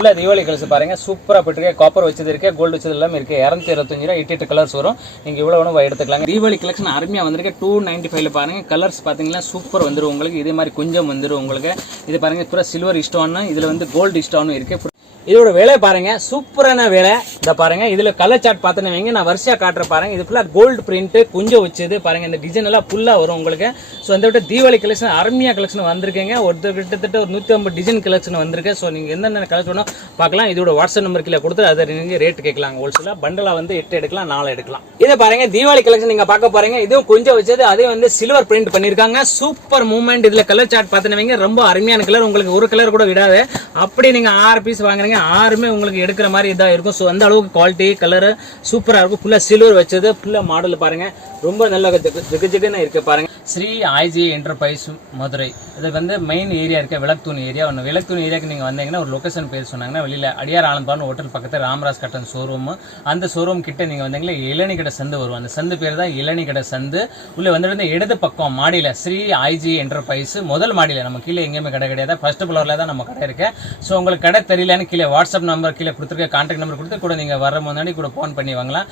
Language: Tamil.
ஃபுல்லாக தீபாவளி கலர்ஸ் பாருங்க. சூப்பராக போயிட்டு காப்பர் வச்சது இருக்கு கோல்டு வச்சது எல்லாமே இருக்கு. இரநூத்தி இருபத்தஞ்சு ரூபா எட்டு எட்டு கலர்ஸ் வரும். நீங்கள் இவ்வளோ வேணும் எடுத்துக்கலாங்க. தீபாவளி கலெக்ஷன் அருமையாக வந்திருக்கு. டூ நைன்ட்டி ஃபைவ்ல பாருங்கள் கலர்ஸ் பார்த்தீங்கன்னா சூப்பர் வந்துடும் உங்களுக்கு. இதே மாதிரி கொஞ்சம் வந்துடும் உங்களுக்கு. இது பாருங்கள் பூரா சில்வர் இஸ்டோன்னு இதில் வந்து கோல்டு இஸ்டோன்னு இருக்கு. இதோட வேலை பாருங்கள் சூப்பரான வேலை. இந்த பாருங்க இதுல கலர் சார்ட் பார்த்தேன்னு வைங்க நான் வரிசையா காட்டுற பாருங்க. இது ஃபுல்லா கோல்டு பிரிண்ட் குஞ்சம் வச்சது பாருங்க இந்த டிசைன் எல்லாம் ஃபுல்லா வரும் உங்களுக்கு. ஸோ இந்த விட தீபாவளி கலெக்ஷன் அருமையா கலெக்ஷன் வந்திருக்கீங்க. ஒரு கிட்டத்தட்ட ஒரு நூத்தி ஐம்பது டிசைன் கலெக்ஷன் வந்திருக்கு. ஸோ நீங்க என்னென்ன கலெக்ஷன் வேணும் பார்க்கலாம். இதோட வாட்ஸ்அப் நம்பர் கீழே கொடுத்து அதை நீங்க ரேட் கேட்கலாம். ஹோல்சேலா பண்டலா வந்து எட்டு எடுக்கலாம் நாலு எடுக்கலாம். இதை பாருங்க தீபாவளி கலெக்ஷன் நீங்க பார்க்க போறீங்க. இதுவும் கொஞ்சம் வச்சது அதே வந்து சில்வர் பிரிண்ட் பண்ணிருக்காங்க. சூப்பர் மூவ்மெண்ட் இதுல கலர் சார்ட் பார்த்தேன்னு வைங்க ரொம்ப அருமையான கலர் உங்களுக்கு ஒரு கலர் கூட விடாது. அப்படி நீங்க ஆறு பீஸ் வாங்குறீங்க ஆறுமே உங்களுக்கு எடுக்கிற மாதிரி இதாக இருக்கும். ஸோ அந்த அளவுக்கு குவாலிட்டி கலரு சூப்பராக இருக்கும். ஃபுல்லாக சில்வர் வச்சது ஃபுல்லாக மாடல் பாருங்க. ரொம்ப நல்ல ஜிகு ஜிகு ஜிகுன்னு இருக்கு பாருங்க. ஸ்ரீ ஆய்ஜி என்டர்பிரைஸ் மதுரை. இது வந்து மெயின் ஏரியா இருக்க விளக்குத்தூண் ஏரியா ஒன்று விளக்குத்தூண் ஏரியாவுக்கு நீங்கள் வந்தீங்கன்னா ஒரு லொக்கேஷன் பேர் சொன்னாங்கன்னா வெளியில் அடியார் ஆலம்பான் ஹோட்டல் பக்கத்தில் ராமராஜ் கட்டன் ஷோரூம் அந்த ஷோரூம் கிட்ட நீங்கள் வந்தீங்கன்னா இளநி கடை சந்து வரும். அந்த சந்து பேர் தான் இளநி கடை சந்து. உள்ளே வந்துட்டு இடது பக்கம் மாடியில் ஸ்ரீ ஐஜி என்டர்பிரைஸ் முதல் மாடியில். நம்ம கீழே எங்கேயுமே கடை கிடையாது. ஃபர்ஸ்ட் ஃப்ளோரில் தான் நம்ம கடை இருக்கு. ஸோ உங்களுக்கு கடை தெரியலன்னு கீழே வாட்ஸ்அப் நம்பர் கீழே கொடுத்துருக்க கான்டாக்ட் நம்பர் கொடுத்து கூட நீங்கள் வர முன்னாடி கூட ஃபோன் பண்ணி வாங்கலாம்.